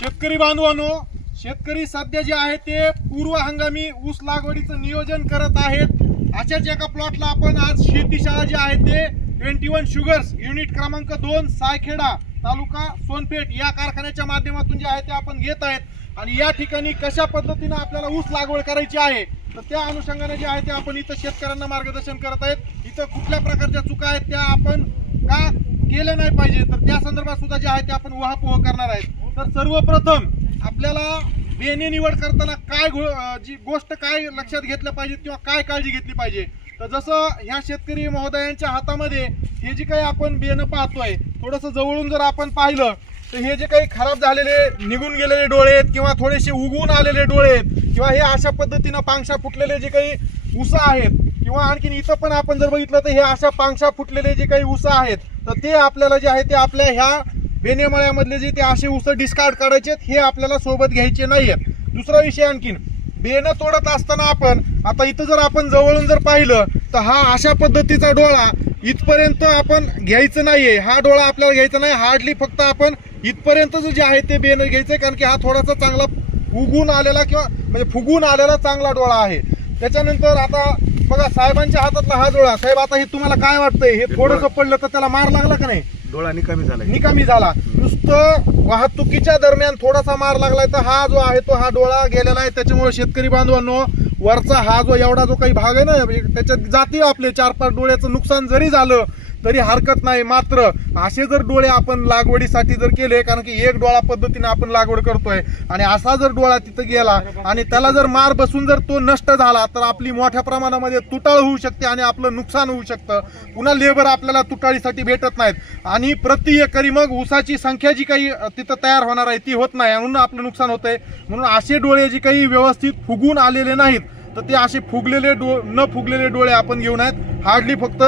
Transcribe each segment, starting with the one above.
शेतकरी बांधवांनो शेतकरी सध्या जे आहे ते पूर्व हंगामी ऊस लागवडीचं नियोजन करत आहेत. अशाच एका प्लॉटला आपण आज शेतीशाळा जे आहे ते ट्वेंटी वन शुगर्स युनिट क्रमांक दोन सायखेडा तालुका सोनपेठ या कारखान्याच्या माध्यमातून जे आहे ते आपण घेत आहेत. आणि या ठिकाणी कशा पद्धतीनं आपल्याला ऊस लागवड करायची आहे तर त्या अनुषंगाने जे आहे ते आपण इथं शेतकऱ्यांना मार्गदर्शन करत आहेत. इथं कुठल्या प्रकारच्या चुका आहेत त्या आपण का केल्या नाही पाहिजे तर त्या संदर्भात सुद्धा जे आहे ते आपण उहापोह करणार आहेत. तर सर्वप्रथम आपल्याला बेने निवड करताना काय गो जी गोष्ट काय लक्षात घेतलं पाहिजे किंवा काय काळजी घेतली पाहिजे? तर जसं ह्या शेतकरी महोदयांच्या हातामध्ये हे जे काही आपण बेनं पाहतोय थोडंसं जवळून जर आपण पाहिलं तर हे जे काही खराब झालेले निघून गेलेले डोळे आहेत किंवा थोडेसे उगवून आलेले डोळे आहेत किंवा हे अशा पद्धतीनं पांगशा फुटलेले जे काही उसा आहेत किंवा आणखीन इथं पण आपण जर बघितलं तर हे अशा पांगशा फुटलेले जे काही उसा आहेत तर ते आपल्याला जे आहे ते आपल्या ह्या बेनेमळ्यामधले जे ते असे उस डिस्कार्ड काढायचे हे आपल्याला सोबत घ्यायचे नाहीयेत. दुसरा विषय आणखीन बेनं तोडत असताना आपण आता इथं जर आपण जवळून जर पाहिलं तर हा अशा पद्धतीचा डोळा इथपर्यंत आपण घ्यायचं नाहीये. हा डोळा आपल्याला घ्यायचा नाही हार्डली फक्त आपण इथपर्यंत जे आहे ते बेनं घ्यायचंय कारण की हा थोडासा चांगला उगून आलेला किंवा म्हणजे फुगून आलेला चांगला डोळा आहे. त्याच्यानंतर आता बघा साहेबांच्या हातातला हा डोळा साहेब आता हे तुम्हाला काय वाटतंय? हे थोडंसं पडलं तर त्याला मार लागला का नाही? डोळा निकामी झाला. निकामी झाला. नुसतं वाहतुकीच्या दरम्यान थोडासा मार लागलाय तर हा जो आहे तो हा डोळा गेलेला आहे. त्याच्यामुळे शेतकरी बांधवांनो वरचा हा जो एवढा जो काही भाग आहे ना त्याच्यात जाते आपले चार पाच डोळ्याचं नुकसान जरी झालं तरी हरकत नाही. मात्र असे जर डोळे आपण लागवडीसाठी जर केले कारण की एक डोळा पद्धतीने आपण लागवड करतोय आणि असा जर डोळा तिथं गेला आणि त्याला जर मार बसून जर तो नष्ट झाला तर आपली मोठ्या प्रमाणामध्ये तुटाळ होऊ शकते आणि आपलं नुकसान होऊ शकतं. पुन्हा लेबर आपल्याला तुटाळीसाठी भेटत नाहीत. आणि प्रति एकरी मग ऊसाची संख्या जी काही तिथं तयार होणार आहे ती होत नाही. म्हणून आपलं नुकसान होतंय. म्हणून असे डोळे जे काही व्यवस्थित फुगून आलेले नाहीत तर ते असे फुगलेले डो न फुगलेले डोळे आपण घेऊन आहेत. हार्डली फक्त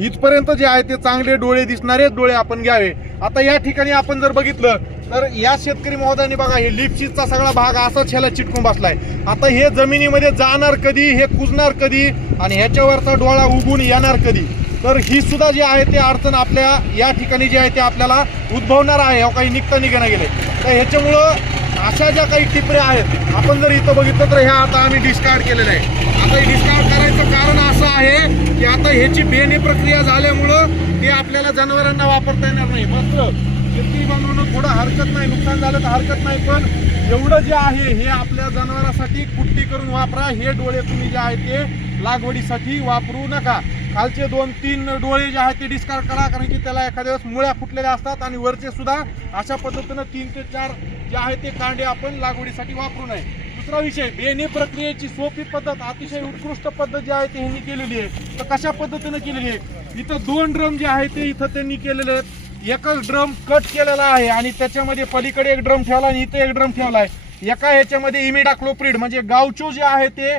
इथपर्यंत जे आहे ते चांगले डोळे दिसणारे डोळे आपण घ्यावे. आता या ठिकाणी आपण जर बघितलं तर या शेतकरी महोदयांनी बघा हे लिपशीचा सगळा भाग असाच ह्याला चिटकून बसलाय. आता हे जमिनीमध्ये जाणार कधी हे कुजणार कधी आणि ह्याच्यावरचा डोळा उगून येणार कधी? तर ही सुद्धा जी आहे ते अडचण आपल्या या ठिकाणी जे आहे ते आपल्याला उद्भवणार आहे काही निघता निघणं गेले. तर ह्याच्यामुळं अशा ज्या काही टिपऱ्या आहेत आपण जर इथं बघितलं तर ह्या आता आम्ही डिस्कार्ड केलेलं आहे. आता डिस्कार्ड करायचं कारण असं आहे की आता ह्याची बेणी प्रक्रिया झाल्यामुळं ते आपल्याला जनावरांना वापरता येणार नाही. मात्र शेती बनवणं थोडं हरकत नाही नुकसान झालं तर हरकत नाही पण एवढं जे आहे हे आपल्या जनावरांसाठी कुट्टी करून वापरा. हे डोळे तुम्ही जे आहे ते लागवडीसाठी वापरू नका. खालचे दोन तीन डोळे जे आहेत ते डिस्कार्ड करा कारण की त्याला एखाद्या वेळेस मुळ्या फुटलेल्या असतात आणि वरचे सुद्धा अशा पद्धतीनं तीन ते चार जे आहे ते कांडे आपण लागवडीसाठी वापरू नये. दुसरा विषय बेने प्रक्रियेची सोपी पद्धत अतिशय उत्कृष्ट पद्धत जी आहे ती ह्यांनी केलेली आहे. तर कशा पद्धतीनं केलेली आहे? इथं दोन ड्रम जे आहे ते इथं त्यांनी केलेले आहेत. एकच ड्रम कट केलेला आहे आणि त्याच्यामध्ये पलीकडे एक ड्रम ठेवला आणि इथं एक ड्रम ठेवला आहे. एका ह्याच्यामध्ये इमिडाक्लोप्रिड म्हणजे गावचो जे आहे ते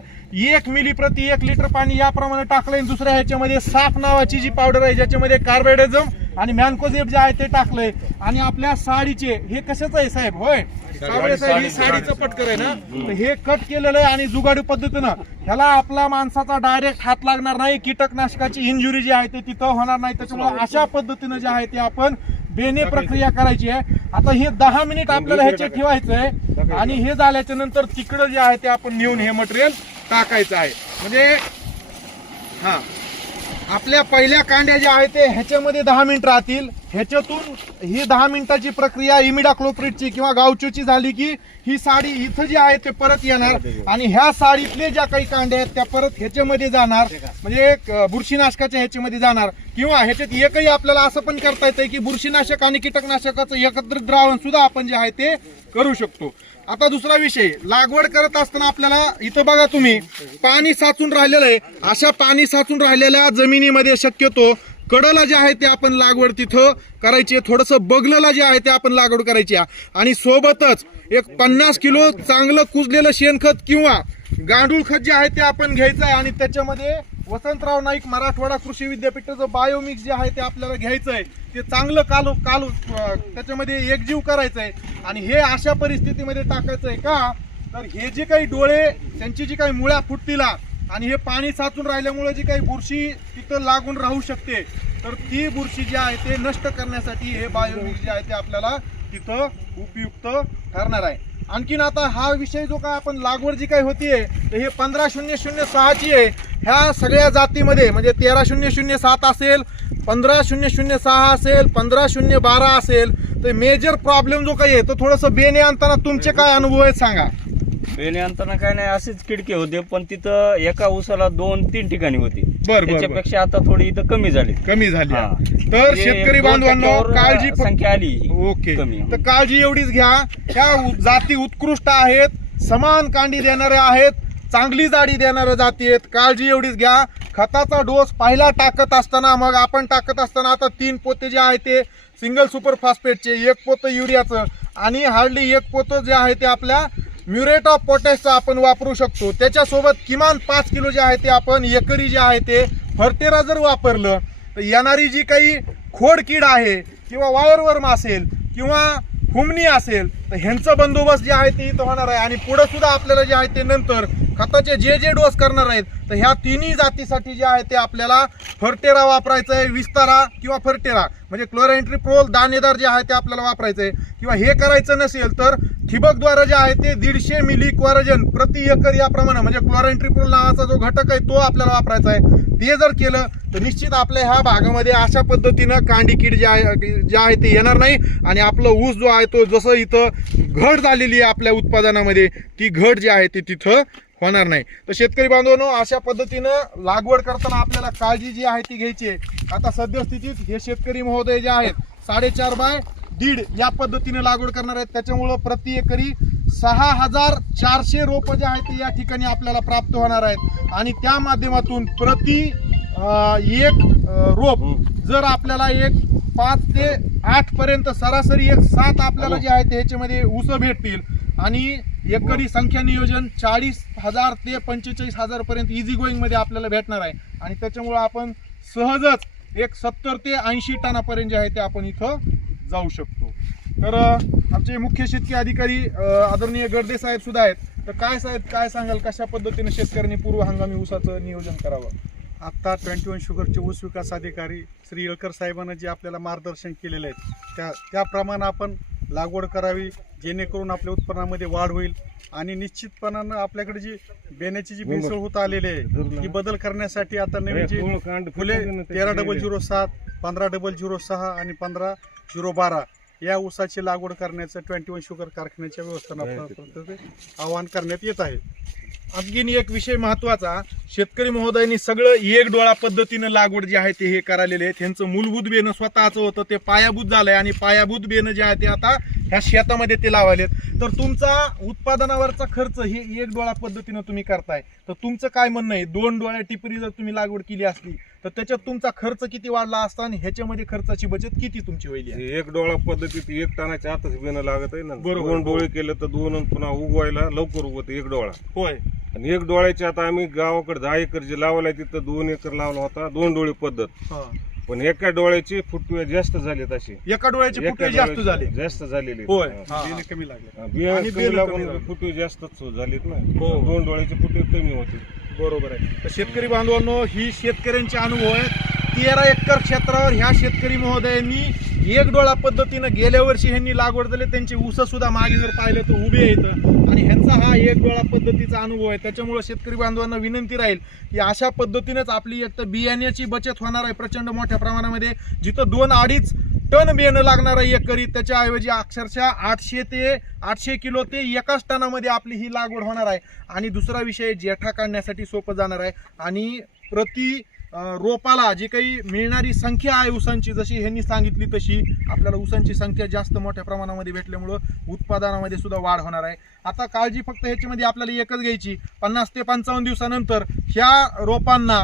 एक मिली प्रति एक लिटर पाणी याप्रमाणे टाकलंय. आणि दुसऱ्या ह्याच्यामध्ये साफ नावाची जी पावडर आहे ज्याच्यामध्ये कार्बेडेझम आणि मॅनकोझेप जे आहे ते टाकलंय. आणि आपल्या साडीचे हे कशाचं आहे साहेब? होय. सावळे साहेब ही साडीचं पटकर आहे ना? हे कट केलेलं आहे आणि जुगाडू पद्धतीनं. ह्याला आपला माणसाचा डायरेक्ट हात लागणार नाही. कीटकनाशकाची इंजुरी जी आहे ते तिथं होणार नाही. त्याच्यामुळे अशा पद्धतीनं जे आहे ते आपण बेने प्रक्रिया करायची आहे. आता हे दहा मिनिट आपल्याला ह्याचे ठेवायचं आहे. आणि हे झाल्याच्यानंतर तिकडं जे आहे ते आपण नेऊन हे मटेरियल टाकायचं आहे. म्हणजे हा. आपल्या पहिल्या कांड्या ज्या आहेत ते ह्याच्यामध्ये दहा मिनिट राहतील. ह्याच्यातून ही दहा मिनिटाची प्रक्रिया इमिडाक्लोप्रिटची किंवा गावचूची झाली की ही साडी इथं जी आहे ते परत येणार. आणि ह्या साडीतले ज्या काही कांड्या आहेत त्या परत ह्याच्यामध्ये जाणार. म्हणजे बुरशीनाशकाच्या ह्याच्यामध्ये जाणार. किंवा ह्याच्यात एकही आपल्याला असं पण करता येतंय की बुरशीनाशक आणि कीटकनाशकाचं एकत्रित द्रावण सुद्धा आपण जे आहे ते करू शकतो. आता दुसरा विषय लागवड करत असताना आपल्याला इथं बघा तुम्ही पाणी साचून राहिलेलं आहे. अशा पाणी साचून राहिलेल्या जमिनीमध्ये शक्यतो कडला जे आहे ते आपण लागवड तिथं करायची आहे. थोडंसं बगलला जे आहे ते आपण लागवड करायची आहे. आणि सोबतच एक पन्नास किलो चांगलं कुजलेलं शेणखत किंवा गांडूळ खत जे आहे ते आपण घ्यायचं आहे. आणि त्याच्यामध्ये वसंतराव नाईक मराठवाडा कृषी विद्यापीठाचं बायोमिक्स जे आहे ते आपल्याला घ्यायचं आहे ते चांगलं काल काल त्याच्यामध्ये एकजीव करायचं आहे. आणि हे अशा परिस्थितीमध्ये टाकायचं आहे का? तर हे जे काही डोळे त्यांची जी काही मुळ्या फुटतीला आणि हे पाणी साचून राहिल्यामुळे जी काही बुरशी तिथं लागून राहू शकते तर ती बुरशी जी आहे ते नष्ट करण्यासाठी हे बायोमिक्स जे आहे ते आपल्याला तिथं उपयुक्त ठरणार आहे. आणखीन आता हा विषय जो काय आपण लागवड जी काही होतीये तर हे पंधरा शून्य शून्य सहाची आहे. ह्या सगळ्या जातीमध्ये म्हणजे तेरा शून्य शून्य सात असेल पंधरा शून्य शून्य सहा असेल पंधरा शून्य बारा असेल तर मेजर प्रॉब्लेम जो काही आहे तो थोडंसं बेने आणताना तुमचे काय अनुभव आहेत सांगा. बेणे आणताना काय नाही असेच किडके होते पण तिथं एका उसाला दोन तीन ठिकाणी होती. बर बर त्याच्यापेक्षा आता थोडी इथं कमी झाली. कमी झाली. हा. आहे. तर म्हणजे शेतकरी दोन बांधवांनो टक्क्यावर काळजी फक्त- संख्या आली ही. ओके. कमी. तर काळजी एवढीच घ्या. ह्या उ- जाती उत्कृष्ट आहेत समान कांडी देणाऱ्या आहेत चांगली जाडी देणाऱ्या जाती आहेत. काळजी एवढीच घ्या. खताचा डोस पहिला टाकत असताना मग आपण टाकत असताना आता तीन पोते जे आहे ते सिंगल सुपर फॉस्फेटचे एक पोतं युरियाचं आणि हार्डली एक पोतं जे आहे ते आपल्या म्युरेट ऑफ पोटॅशचा आपण वापरू शकतो. त्याच्यासोबत किमान पाच किलो जे आहे ते आपण एकरी जे आहे ते फर्टेरा जर वापरलं तर येणारी जी काही खोडकीड आहे किंवा वायरवर्म असेल किंवा हुमणी असेल तर ह्यांचं बंदोबस्त जे आहे ते इथं होणार आहे. आणि पुढं सुद्धा आपल्याला जे आहे ते नंतर खताचे जे जे डोस करणार आहेत तर ह्या तिन्ही जातीसाठी जे आहे ते आपल्याला फर्टेरा वापरायचं आहे विस्तारा किंवा फर्टेरा. म्हणजे क्लोरेंट्रिप्रोल दाणेदार जे आहे ते आपल्याला वापरायचं आहे किंवा हे करायचं नसेल तर ठिबकद्वारा जे आहे ते दीडशे मिली क्वारजन प्रति एकर याप्रमाणे म्हणजे क्लोरेंट्रिप्रोल नावाचा जो घटक आहे तो आपल्याला वापरायचा आहे ते जर केलं तर निश्चित आपल्या ह्या भागामध्ये अशा पद्धतीनं कांडी कीड जे आहे जे आहे ते येणार नाही. आणि आपलं ऊस जो आहे तो जसं इथं घट झालेली आहे आपल्या उत्पादनामध्ये ती घट जी आहे ती तिथं होणार नाही. तर शेतकरी बांधवांनो अशा पद्धतीनं लागवड करताना आपल्याला काळजी जी आहे ती घ्यायची आहे. आता सद्यस्थितीत हे शेतकरी महोदय जे आहेत साडेचार बाय दीड या पद्धतीने लागवड करणार आहेत. त्याच्यामुळं प्रति एकरी सहा हजार चारशे रोपं जे आहेत ते या ठिकाणी आपल्याला प्राप्त होणार आहेत. आणि त्या माध्यमातून प्रति एक रोप जर आपल्याला एक पाच ते आठ पर्यंत सरासरी एक सात आपल्याला जे आहे ते ह्याच्यामध्ये ऊस भेटतील. आणि एकरी संख्या नियोजन चाळीस हजार ते पंचेचाळीस हजार पर्यंत इझी गोईंगमध्ये आपल्याला भेटणार आहे. आणि त्याच्यामुळं आपण सहजच एक सत्तर ते ऐंशी टनापर्यंत जे आहे ते आपण इथं जाऊ शकतो. तर आमचे मुख्य शेतकी अधिकारी आदरणीय गर्दे साहेब सुद्धा आहेत. तर काय साहेब काय सांगाल कशा पद्धतीने शेतकऱ्यांनी पूर्व हंगामी ऊसाचं नियोजन करावं? आत्ता ट्वेंटी वन शुगरचे ऊस विकास अधिकारी श्री येळकर साहेबांना जे आपल्याला मार्गदर्शन केलेले आहे त्या त्याप्रमाणे आपण लागवड करावी जेणेकरून आपल्या उत्पन्नामध्ये वाढ होईल. आणि निश्चितपणानं आपल्याकडे जी बेण्याची जी भेसळ होत आलेली आहे ती बदल करण्यासाठी आता नवीन जी फुले तेरा डबल झिरो सात पंधरा डबल झिरो सहा आणि पंधरा झिरो बारा या ऊसाची लागवड करण्याचं ट्वेंटी वन शुगर कारखान्याच्या व्यवस्थापनातर्फे आवाहन करण्यात येत आहे. आणखीन एक विषय महत्त्वाचा. शेतकरी महोदयांनी सगळं एक डोळा पद्धतीनं लागवड जे आहे ते हे करालेले आहे. त्यांचं मूलभूत बेनं स्वतःचं होतं ते पायाभूत झालंय आणि पायाभूत बेनं जे आहे ते आता ह्या शेतामध्ये ते लावालेत. तर तुमचा उत्पादनावरचा खर्च हे एक डोळा पद्धतीनं तुम्ही करताय. तर तुमचं काय म्हणणं आहे? दोन डोळ्या टिपरी जर तुम्ही लागवड केली असती तर त्याच्यात तुमचा खर्च किती वाढला असता आणि ह्याच्यामध्ये खर्चाची बचत किती तुमची होईल एक डोळा पद्धतीत एक टनाच्या आतच बेणं लागत आहे ना. बरोबर. दोन डोळे केले तर दोन पुन्हा उगवायला लवकर उगवत एक डोळा. होय. आणि एक डोळ्याचे आता आम्ही गावाकडे दहा एकर जे लावलाय तिथं दोन एकर लावला होता दोन डोळे पद्धत. हा. पण एका डोळ्याचे फुटवे जास्त झालेत असे एका डोळ्याचे फुटवे जास्त झाले. जास्त झालेले. होय. हा. हा. कमी लागले. बिया कमी. फुटवे जास्तच झालेत ना. हो. दोन डोळ्याचे फुटवे कमी होते. बरोबर आहे. तर शेतकरी बांधवांनो ही शेतकऱ्यांचे अनुभव आहेत. तेरा एकर क्षेत्रावर ह्या शेतकरी महोदयांनी एक डोळा पद्धतीनं गेल्या वर्षी ह्यांनी लागवड झाली. त्यांची ऊस सुद्धा मागे जर पाहिलं तर उभे आहेत. आणि ह्यांचा हा एक वेळा पद्धतीचा अनुभव आहे. त्याच्यामुळे शेतकरी बांधवांना विनंती राहील की अशा पद्धतीनेच आपली एक तर बियाण्याची बचत होणार आहे प्रचंड मोठ्या प्रमाणामध्ये. जिथं दोन अडीच टन बियाणं लागणार आहे एकरी त्याच्याऐवजी अक्षरशः आठशे ते आठशे किलो ते एकाच टनामध्ये आपली ही लागवड होणार आहे. आणि दुसरा विषय जेठा काढण्यासाठी सोपं जाणार आहे. आणि प्रति रोपाला जी काही मिळणारी संख्या आहे ऊसांची जशी ह्यांनी सांगितली तशी आपल्याला ऊसांची संख्या जास्त मोठ्या प्रमाणामध्ये भेटल्यामुळं उत्पादनामध्ये सुद्धा वाढ होणार आहे. आता काळजी फक्त ह्याच्यामध्ये आपल्याला एकच घ्यायची पन्नास ते पंचावन्न दिवसानंतर ह्या रोपांना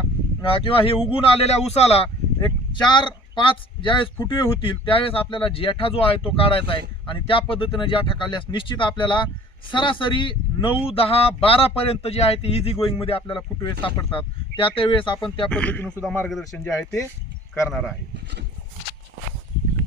किंवा हे उगून आलेल्या ऊसाला एक चार पाच ज्यावेळेस फुटवे होतील त्यावेळेस आपल्याला जेठा जो आहे तो काढायचा आहे. आणि त्या पद्धतीनं जेठा काढल्यास निश्चित आपल्याला सरासरी नऊ दहा बारा पर्यंत जे आहे ते इझी गोईंगमध्ये आपल्याला फुटवे सापडतात. त्या त्यावेळेस आपण त्या पद्धतीनं सुद्धा मार्गदर्शन जे आहे ते करणार आहे.